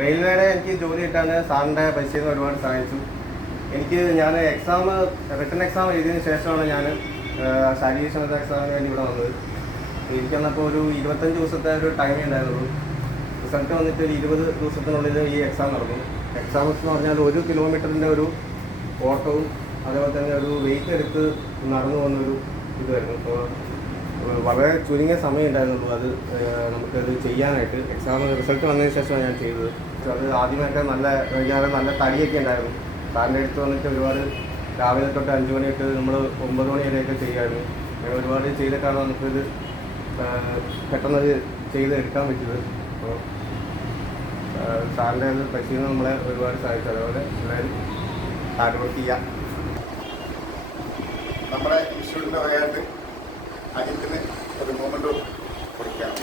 റെയിൽവേയുടെ എനിക്ക് ജോലി കിട്ടാൻ സാറിൻ്റെ പരിശീലനം ഒരുപാട് സഹായിച്ചു. ഞാൻ റിട്ടൺ എക്സാം എഴുതിയതിന് ശേഷമാണ് ഞാൻ ശാരീരിക ക്ഷമത എക്സാമിന് വേണ്ടി ഇവിടെ വന്നത്. എനിക്ക് വന്നപ്പോൾ ഒരു 25 ദിവസത്തെ ഒരു ടൈമേ ഉണ്ടായിരുന്നുള്ളൂ. റിസൾട്ട് വന്നിട്ട് ഒരു 20 ദിവസത്തിനുള്ളിൽ ഈ എക്സാം നടന്നു. എക്സാം എന്ന് പറഞ്ഞാൽ 1 കിലോമീറ്ററിൻ്റെ ഒരു ഓട്ടവും അതേപോലെ തന്നെ ഒരു വെയിറ്റ് എടുത്ത് നടന്നു പോകുന്നൊരു ഇതായിരുന്നു. അപ്പോൾ വളരെ ചുരുങ്ങിയ സമയം ഉണ്ടായിരുന്നുള്ളൂ നമുക്കത് ചെയ്യാനായിട്ട്. എക്സാം റിസൾട്ട് വന്നതിന് ശേഷമാണ് ഞാൻ ചെയ്തത്. അത് ആദ്യമൊക്കെ നല്ല തടിയൊക്കെ ഉണ്ടായിരുന്നു. സാറിൻ്റെ അടുത്ത് വന്നിട്ട് ഒരുപാട് രാവിലെ തൊട്ട് 5 മണി തൊട്ട് നമ്മൾ 9 മണി വരെയൊക്കെ ചെയ്യുമായിരുന്നു. അങ്ങനെ ഒരുപാട് ചെയ്തിട്ടാണ് നമുക്കിത് പെട്ടെന്ന് ചെയ്തെടുക്കാൻ പറ്റിയത്. അപ്പോൾ സാറിൻ്റെ പരിശീലനം നമ്മളെ ഒരുപാട് സഹായിച്ചു. അതുപോലെ എല്ലാവരും ഹാർഡ് വർക്ക് ചെയ്യുക. നമ്മുടെ ഇൻസ്റ്റിറ്റ്യൂട്ടിൻ്റെ വകയായിട്ട് അജിത്തിന് ഒരു മൊമെൻറ്റ് കൊടുക്കുകയാണ്.